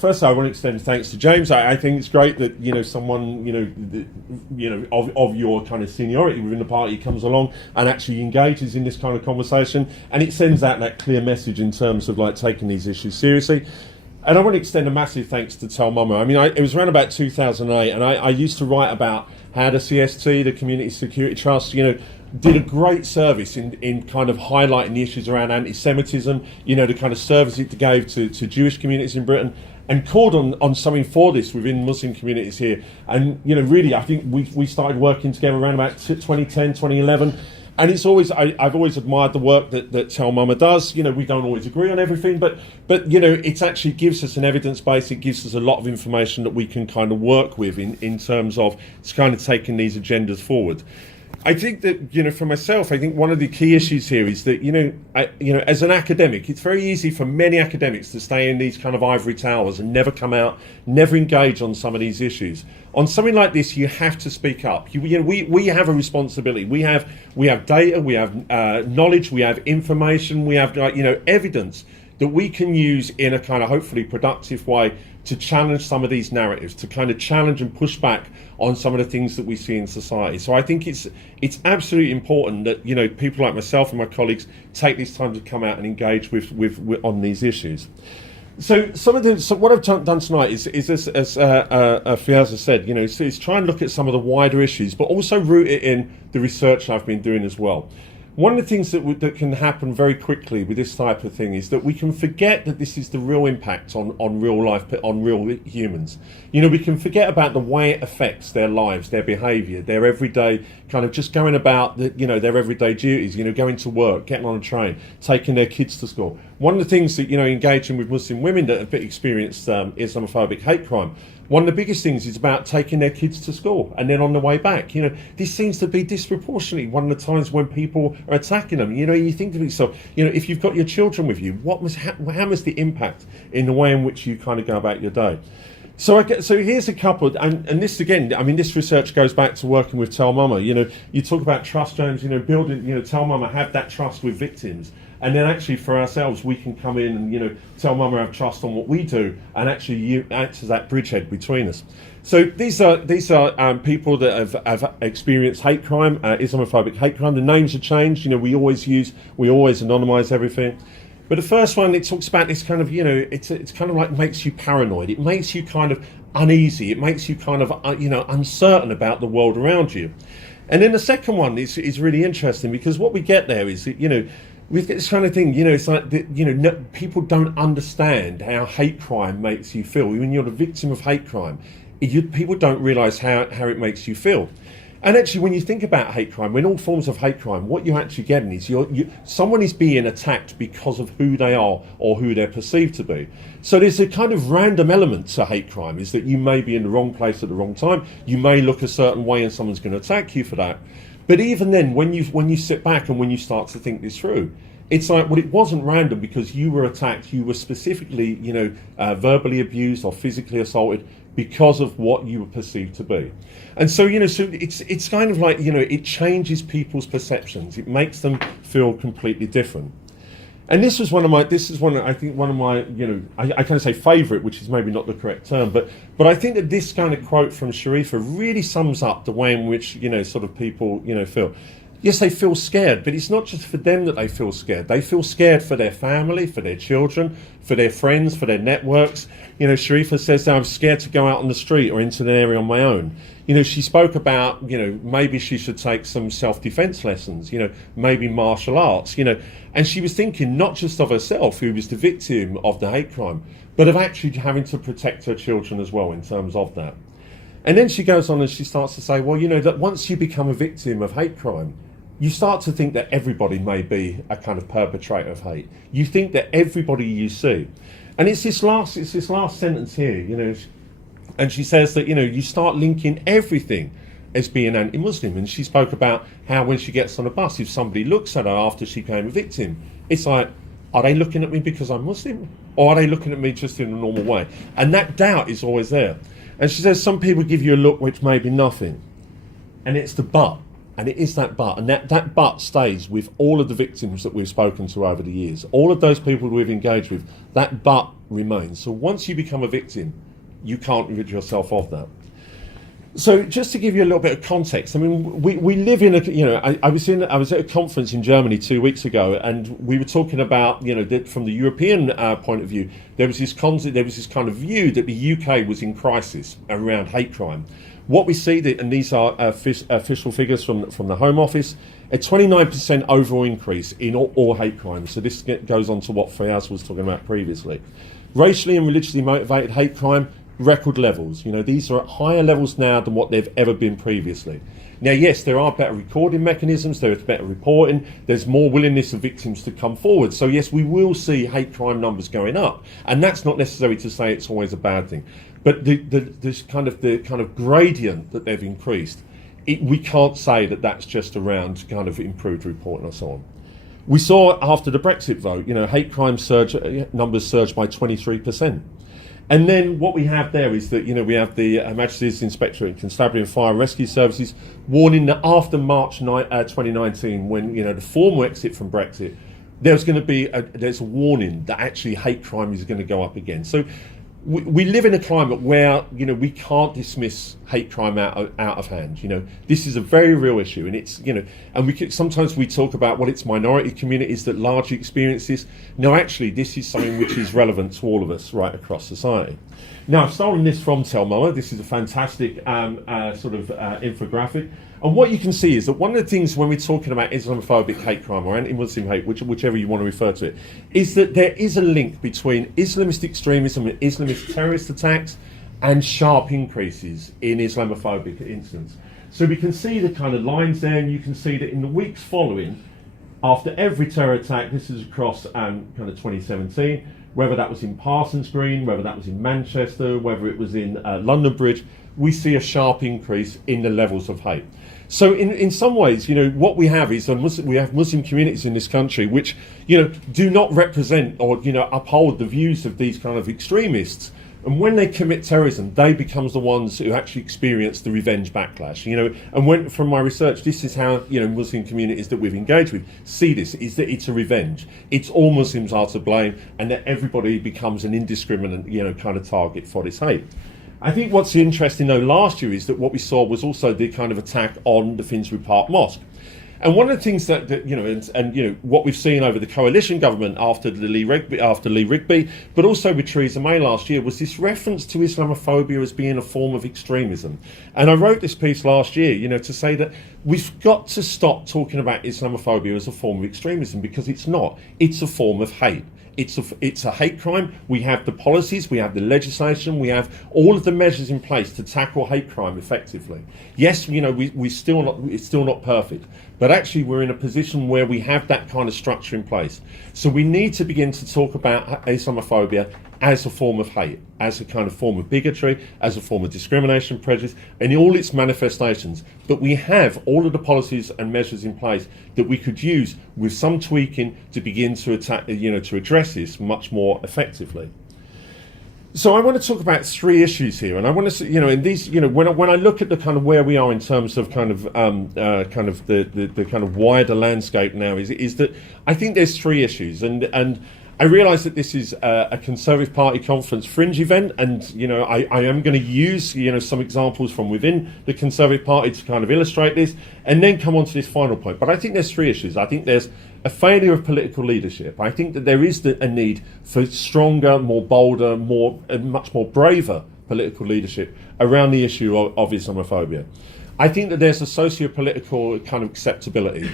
First, I want to extend thanks to James. I think it's great that someone of your kind of seniority within the party comes along and actually engages in this kind of conversation, and it sends out that clear message in terms of like taking these issues seriously. And I want to extend a massive thanks to Tell Mama. I mean, it was around about 2008, and I used to write about how the CST, the Community Security Trust, did a great service in kind of highlighting the issues around anti-Semitism, the kind of service it gave to Jewish communities in Britain, and called on something for this within Muslim communities here. And, really, I think we started working together around about 2010, 2011. And it's always, I've always admired the work that Tell Mama does. We don't always agree on everything, but it actually gives us an evidence base. It gives us a lot of information that we can kind of work with in terms of kind of taking these agendas forward. I think that, for myself, I think one of the key issues here is that, as an academic, it's very easy for many academics to stay in these kind of ivory towers and never come out, never engage on some of these issues. On something like this, you have to speak up. We have a responsibility. We have data, we have knowledge, we have information, we have evidence that we can use in a kind of hopefully productive way to challenge some of these narratives, to kind of challenge and push back on some of the things that we see in society. So I think it's absolutely important that people like myself and my colleagues take this time to come out and engage with on these issues. So what I've done tonight is as Fiazza said, is try and look at some of the wider issues, but also root it in the research I've been doing as well. One of the things that can happen very quickly with this type of thing is that we can forget that this is the real impact on real life, on real humans. We can forget about the way it affects their lives, their behaviour, their everyday kind of just going about their everyday duties, going to work, getting on a train, taking their kids to school. One of the things that, engaging with Muslim women that have experienced Islamophobic hate crime, one of the biggest things is about taking their kids to school and then on the way back. This seems to be disproportionately one of the times when people are attacking them. You think to yourself, if you've got your children with you, how must the impact in the way in which you kind of go about your day? So here's a couple, and this again, I mean, this research goes back to working with Tell Mama. You talk about trust, James. Building, Tell Mama have that trust with victims. And then actually for ourselves, we can come in and, Tell Mama have trust on what we do and actually act as that bridgehead between us. So these are people that have experienced hate crime, Islamophobic hate crime. The names have changed. We always anonymise everything. But the first one, it talks about this kind of, it's kind of like makes you paranoid. It makes you kind of uneasy. It makes you kind of, uncertain about the world around you. And then the second one is really interesting because what we get there is that, with this kind of thing, it's like, people don't understand how hate crime makes you feel. When you're the victim of hate crime, people don't realise how it makes you feel. And actually, when you think about hate crime, when all forms of hate crime, what you're actually getting is someone is being attacked because of who they are or who they're perceived to be. So there's a kind of random element to hate crime, is that you may be in the wrong place at the wrong time. You may look a certain way and someone's going to attack you for that. But even then, when you sit back and when you start to think this through, it's like, well, it wasn't random because you were attacked. You were specifically, verbally abused or physically assaulted because of what you were perceived to be. And so, so it's kind of like, it changes people's perceptions. It makes them feel completely different. And this is one of my, I kind of say favourite, which is maybe not the correct term, but I think that this kind of quote from Sharifa really sums up the way in which, sort of people, feel. Yes, they feel scared, but it's not just for them that they feel scared. They feel scared for their family, for their children, for their friends, for their networks. Sharifa says, I'm scared to go out on the street or into an area on my own. She spoke about, maybe she should take some self-defense lessons, maybe martial arts, and she was thinking not just of herself, who was the victim of the hate crime, but of actually having to protect her children as well in terms of that. And then she goes on and she starts to say, well, that once you become a victim of hate crime, you start to think that everybody may be a kind of perpetrator of hate. You think that everybody you see. And it's this last sentence here, and she says that, you start linking everything as being anti-Muslim. And she spoke about how when she gets on a bus, if somebody looks at her after she became a victim, it's like, are they looking at me because I'm Muslim? Or are they looking at me just in a normal way? And that doubt is always there. And she says some people give you a look which may be nothing. And it's the but. And it is that but, and that but stays with all of the victims that we've spoken to over the years. All of those people we've engaged with, that but remains. So once you become a victim, you can't rid yourself of that. So just to give you a little bit of context, I mean, we live in a, I was at a conference in Germany 2 weeks ago, and we were talking about, that from the European point of view, there was this kind of view that the UK was in crisis around hate crime. What we see, and these are official figures from the Home Office, a 29% overall increase in all hate crimes. So this goes on to what Fayaz was talking about previously. Racially and religiously motivated hate crime, record levels. These are at higher levels now than what they've ever been previously. Now, yes, there are better recording mechanisms, there is better reporting, there's more willingness of victims to come forward. So yes, we will see hate crime numbers going up, and that's not necessary to say it's always a bad thing. But the kind of gradient that they've increased, we can't say that that's just around kind of improved reporting or so on. We saw after the Brexit vote, hate crime numbers surged by 23%. And then what we have there is that, we have the Majesty's Inspectorate and Constabulary and Fire and Rescue Services warning that after March 2019, when, the formal exit from Brexit, there's a warning that actually hate crime is going to go up again. So we live in a climate where, we can't dismiss hate crime out of hand. This is a very real issue, and it's, and sometimes we talk about, well, it's minority communities that largely experience this. No, actually, this is something which is relevant to all of us right across society. Now, I've stolen this from Telmoa. This is a fantastic infographic. And what you can see is that one of the things when we're talking about Islamophobic hate crime or anti-Muslim hate, whichever you want to refer to it, is that there is a link between Islamist extremism and Islamist terrorist attacks and sharp increases in Islamophobic incidents. So we can see the kind of lines there, and you can see that in the weeks following, after every terror attack, this is across kind of 2017, whether that was in Parsons Green, whether that was in Manchester, whether it was in London Bridge, we see a sharp increase in the levels of hate. So in some ways, what we have is we have Muslim communities in this country which, do not represent or, uphold the views of these kind of extremists. And when they commit terrorism, they become the ones who actually experience the revenge backlash. And from my research, this is how, Muslim communities that we've engaged with see this, is that it's a revenge. It's all Muslims are to blame, and that everybody becomes an indiscriminate, kind of target for this hate. I think what's interesting, though, last year is that what we saw was also the kind of attack on the Finsbury Park Mosque. And one of the things that what we've seen over the coalition government after Lee Rigby, but also with Theresa May last year, was this reference to Islamophobia as being a form of extremism. And I wrote this piece last year, to say that we've got to stop talking about Islamophobia as a form of extremism, because it's not. It's a form of hate. It's a hate crime. We have the policies, we have the legislation, we have all of the measures in place to tackle hate crime effectively. Yes, it's still not perfect, but actually we're in a position where we have that kind of structure in place. So we need to begin to talk about Islamophobia as a form of hate, as a kind of form of bigotry, as a form of discrimination, prejudice, and in all its manifestations. But we have all of the policies and measures in place that we could use with some tweaking to begin to address this much more effectively. So I want to talk about three issues here, and I want to, in these, when I look at the kind of where we are in terms of kind of the kind of wider landscape now, is that I think there's three issues, and I realise that this is a Conservative Party conference Fringe event, and I am going to use some examples from within the Conservative Party to kind of illustrate this, and then come on to this final point. But I think there's three issues. I think there's a failure of political leadership. I think that there is a need for stronger, more bolder, much more braver political leadership around the issue of Islamophobia. I think that there's a socio-political kind of acceptability.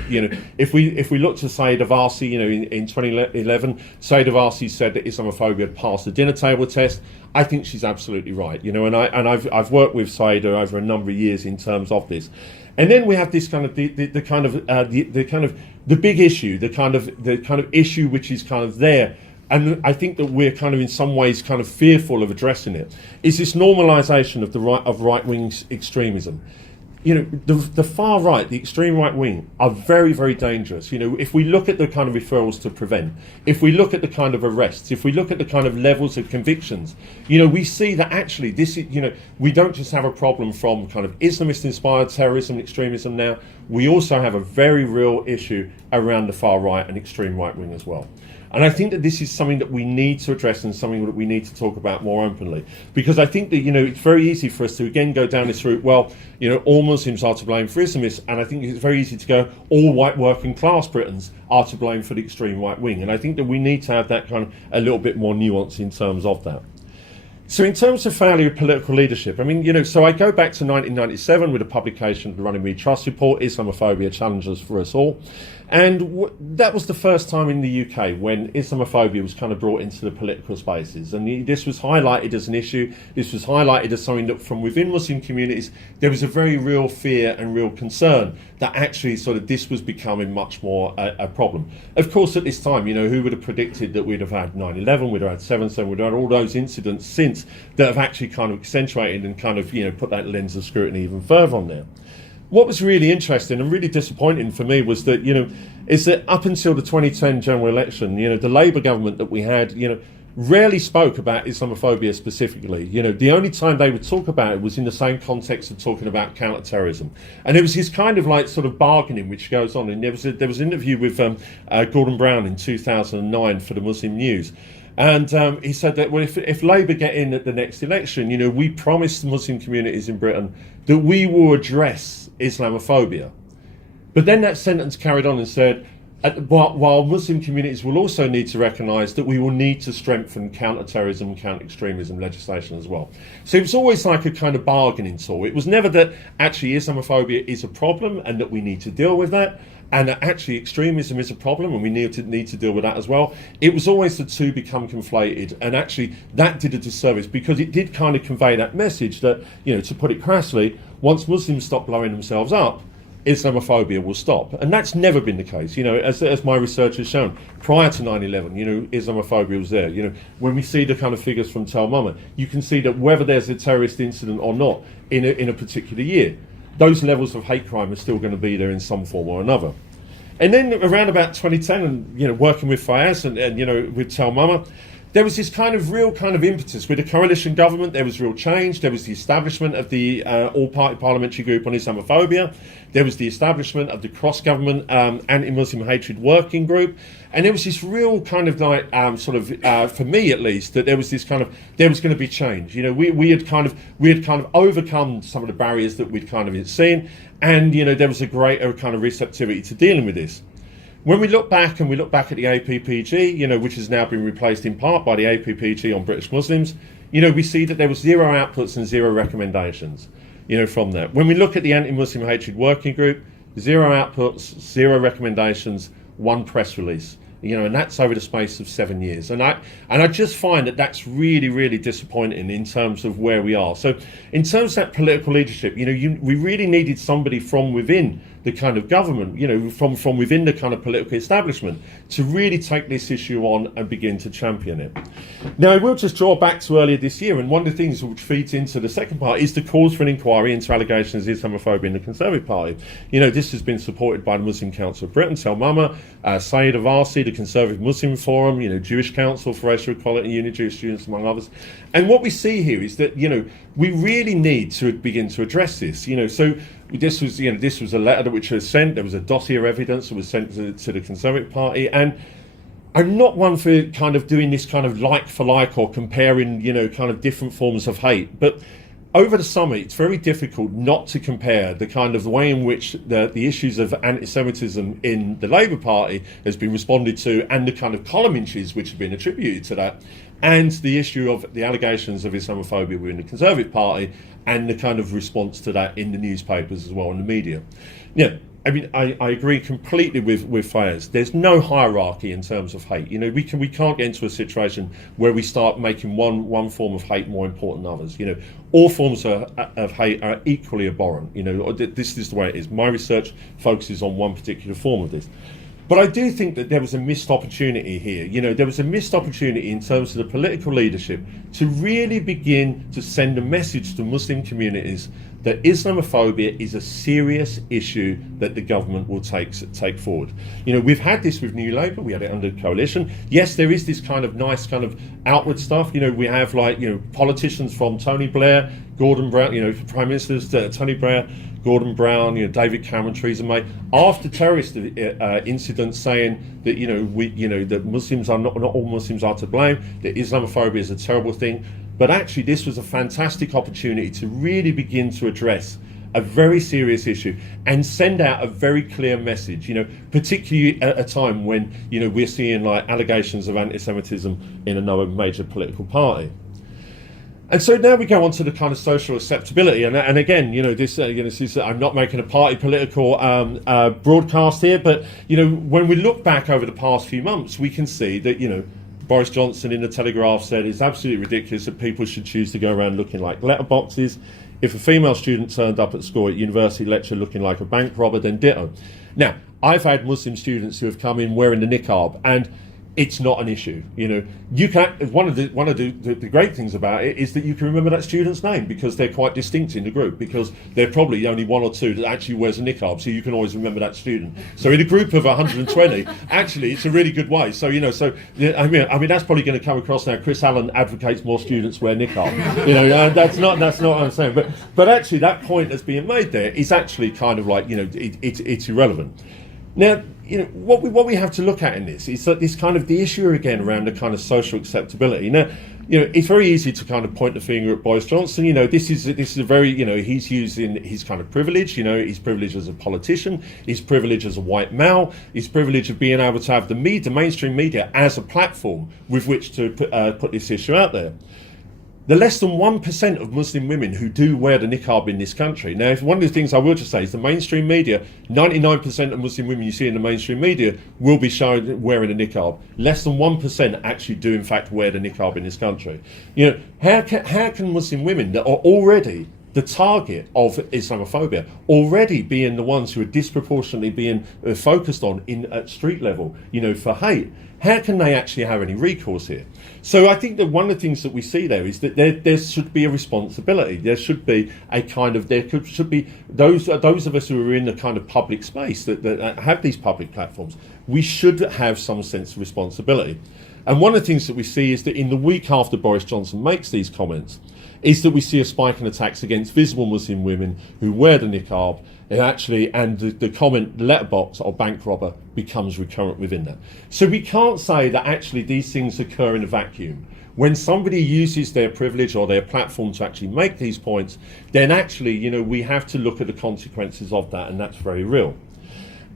If we look to Saeeda Varsi, in 2011, Saeeda Varsi said that Islamophobia had passed the dinner table test. I think she's absolutely right. And I've worked with Saeeda over a number of years in terms of this. And then we have this kind of the big issue, the kind of issue which is kind of there. And I think that we're kind of in some ways kind of fearful of addressing it, is this normalisation of right-wing extremism. The far right, the extreme right wing, are very, very dangerous. If we look at the kind of referrals to prevent, if we look at the kind of arrests, if we look at the kind of levels of convictions, we see that actually this is, we don't just have a problem from kind of Islamist-inspired terrorism and extremism now. We also have a very real issue around the far right and extreme right wing as well. And I think that this is something that we need to address and something that we need to talk about more openly. Because I think that, it's very easy for us to again go down this route, well, all Muslims are to blame for Islamists, and I think it's very easy to go, all white working class Britons are to blame for the extreme right wing. And I think that we need to have that kind of a little bit more nuance in terms of that. So in terms of failure of political leadership, so I go back to 1997 with a publication of the Runnymede Trust Report, Islamophobia Challenges for Us All. And that was the first time in the UK when Islamophobia was kind of brought into the political spaces. And this was highlighted as an issue. This was highlighted as something that from within Muslim communities, there was a very real fear and real concern that actually sort of this was becoming much more a problem. Of course, at this time, who would have predicted that we'd have had 9/11, we'd have had 7/7, we'd have had all those incidents since that have actually kind of accentuated and kind of, put that lens of scrutiny even further on there. What was really interesting and really disappointing for me was that, is that up until the 2010 general election, the Labour government that we had, rarely spoke about Islamophobia specifically. The only time they would talk about it was in the same context of talking about counter-terrorism. And there was this kind of like sort of bargaining which goes on. And there was an interview with Gordon Brown in 2009 for the Muslim News. And he said that, well, if Labour get in at the next election, we promised the Muslim communities in Britain that we will address Islamophobia. But then that sentence carried on and said, while Muslim communities will also need to recognise that we will need to strengthen counter-terrorism and counter-extremism legislation as well. So it was always like a kind of bargaining tool. It was never that actually Islamophobia is a problem and that we need to deal with that, and that actually extremism is a problem and we need to deal with that as well. It was always the two become conflated, and actually that did a disservice because it did kind of convey that message that, to put it crassly, once Muslims stop blowing themselves up, Islamophobia will stop. And that's never been the case. As my research has shown, prior to 9/11, Islamophobia was there. When we see the kind of figures from Tel Mama, you can see that whether there's a terrorist incident or not in a particular year, those levels of hate crime are still going to be there in some form or another. And then around about 2010, and working with Fayez and with Tel Mama, there was this kind of real kind of impetus with the coalition government. There was real change. There was the establishment of the all-party parliamentary group on Islamophobia. There was the establishment of the cross-government anti-Muslim hatred working group. And there was this real kind of like for me at least, that there was this kind of, there was going to be change. We had kind of overcome some of the barriers that we'd kind of seen, and there was a greater kind of receptivity to dealing with this. When we look back at the APPG, which has now been replaced in part by the APPG on British Muslims, we see that there was 0 outputs and 0 recommendations, from that. When we look at the anti-Muslim hatred working group, 0 outputs, 0 recommendations, 1 press release. And that's over the space of 7 years. And I just find that that's really, really disappointing in terms of where we are. So in terms of that political leadership, we really needed somebody from within the kind of government, from within the kind of political establishment to really take this issue on and begin to champion it. Now, I will just draw back to earlier this year, and one of the things which feeds into the second part is the calls for an inquiry into allegations of Islamophobia in the Conservative Party. This has been supported by the Muslim Council of Britain, Tel Mama, Saeed Avarsi, the Conservative Muslim Forum, Jewish Council for Racial Equality, Uni Jewish Students, among others. And what we see here is that, we really need to begin to address this. So this was a letter which was sent. There was a dossier of evidence that was sent to the Conservative Party, and I'm not one for kind of doing this kind of like for like or comparing, kind of different forms of hate. But over the summer, it's very difficult not to compare the kind of way in which the issues of anti-Semitism in the Labour Party has been responded to, and the kind of column inches which have been attributed to that, and the issue of the allegations of Islamophobia within the Conservative Party, and the kind of response to that in the newspapers as well, in the media. I agree completely with Fayez. There's no hierarchy in terms of hate. We can't get into a situation where we start making one form of hate more important than others. All forms of hate are equally abhorrent. This is the way it is. My research focuses on one particular form of this. But I do think that there was a missed opportunity here. There was a missed opportunity in terms of the political leadership to really begin to send a message to Muslim communities that Islamophobia is a serious issue that the government will take forward. We've had this with New Labour, we had it under coalition. Yes, there is this kind of nice kind of outward stuff. We have politicians from Tony Blair, Gordon Brown, Prime Ministers Tony Blair, Gordon Brown, David Cameron, Theresa May, after terrorist incidents, saying that that Muslims are not all Muslims are to blame, that Islamophobia is a terrible thing. But actually, this was a fantastic opportunity to really begin to address a very serious issue and send out a very clear message, particularly at a time when, we're seeing allegations of anti-Semitism in another major political party. And so now we go on to the kind of social acceptability, and again, this is, I'm not making a party political broadcast here, but when we look back over the past few months, we can see that Boris Johnson in the Telegraph said it's absolutely ridiculous that people should choose to go around looking like letterboxes. If a female student turned up at school at university lecture looking like a bank robber, then ditto. Now, I've had Muslim students who have come in wearing the niqab, and it's not an issue. You can. One of the great things about it is that you can remember that student's name because they're quite distinct in the group, because they're probably only one or two that actually wears a niqab, so you can always remember that student. So in a group of 120, actually, it's a really good way. So I mean that's probably going to come across now. Chris Allen advocates more students wear niqab. That's not what I'm saying. But actually, that point that's being made there is actually kind of it's irrelevant. Now, what we have to look at in this is that this kind of the issue again around the kind of social acceptability. Now, it's very easy to kind of point the finger at Boris Johnson. This is a very, he's using his kind of privilege, his privilege as a politician, his privilege as a white male, his privilege of being able to have the mainstream media as a platform with which to put this issue out there. The less than 1% of Muslim women who do wear the niqab in this country. Now, one of the things I will just say is the mainstream media, 99% of Muslim women you see in the mainstream media will be shown wearing a niqab. Less than 1% actually do in fact wear the niqab in this country. How can Muslim women that are already the target of Islamophobia, already being the ones who are disproportionately being focused on at street level, for hate, how can they actually have any recourse here? So I think that one of the things that we see there is that there should be a responsibility. There should be a kind of, should be those of us who are in the kind of public space that have these public platforms, we should have some sense of responsibility. And one of the things that we see is that in the week after Boris Johnson makes these comments, is that we see a spike in attacks against visible Muslim women who wear the niqab, and the comment letterbox or bank robber becomes recurrent within that. So we can't say that actually these things occur in a vacuum. When somebody uses their privilege or their platform to actually make these points, then actually, we have to look at the consequences of that, and that's very real.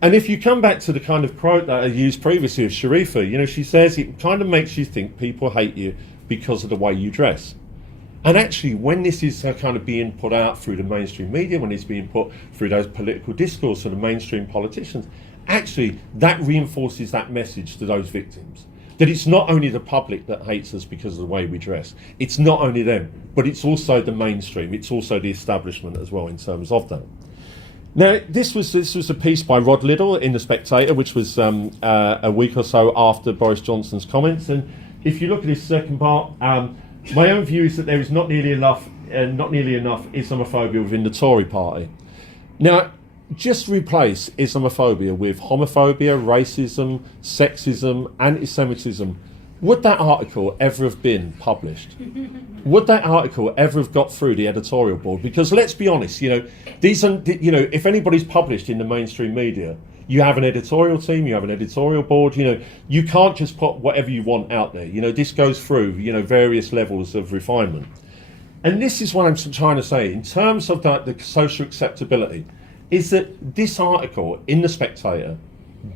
And if you come back to the kind of quote that I used previously of Sharifa, she says it kind of makes you think people hate you because of the way you dress. And actually, when this is kind of being put out through the mainstream media, when it's being put through those political discourse of the mainstream politicians, actually that reinforces that message to those victims. That it's not only the public that hates us because of the way we dress. It's not only them, but it's also the mainstream. It's also the establishment as well in terms of that. Now, this was a piece by Rod Liddell in The Spectator, which was a week or so after Boris Johnson's comments. And if you look at this second part, my own view is that there is not nearly enough Islamophobia within the Tory party. Now, just replace Islamophobia with homophobia, racism, sexism, anti-Semitism. Would that article ever have been published? Would that article ever have got through the editorial board? Because let's be honest, these are, if anybody's published in the mainstream media, you have an editorial team, you have an editorial board, you can't just put whatever you want out there. This goes through, various levels of refinement. And this is what I'm trying to say, in terms of the social acceptability, is that this article in The Spectator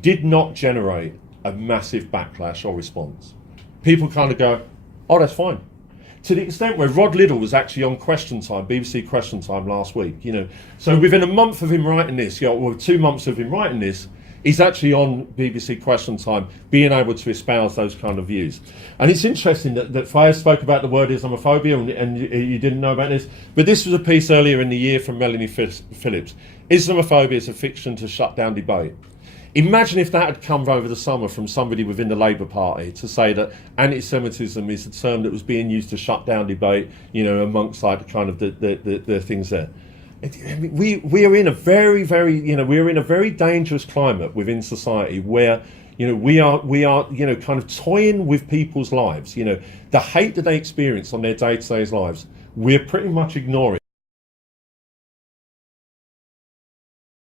did not generate a massive backlash or response. People kind of go, oh, that's fine. To the extent where Rod Liddell was actually on Question Time, BBC Question Time last week, So within a month of him writing this, 2 months of him writing this, he's actually on BBC Question Time, being able to espouse those kind of views. And it's interesting that Fayez spoke about the word Islamophobia, and you didn't know about this, but this was a piece earlier in the year from Melanie Phillips. Islamophobia is a fiction to shut down debate. Imagine if that had come over the summer from somebody within the Labour Party to say that anti-Semitism is a term that was being used to shut down debate, amongst the things there. we are in a very, very, we're in a very dangerous climate within society where, we are, kind of toying with people's lives. The hate that they experience on their day-to-day lives, we're pretty much ignoring.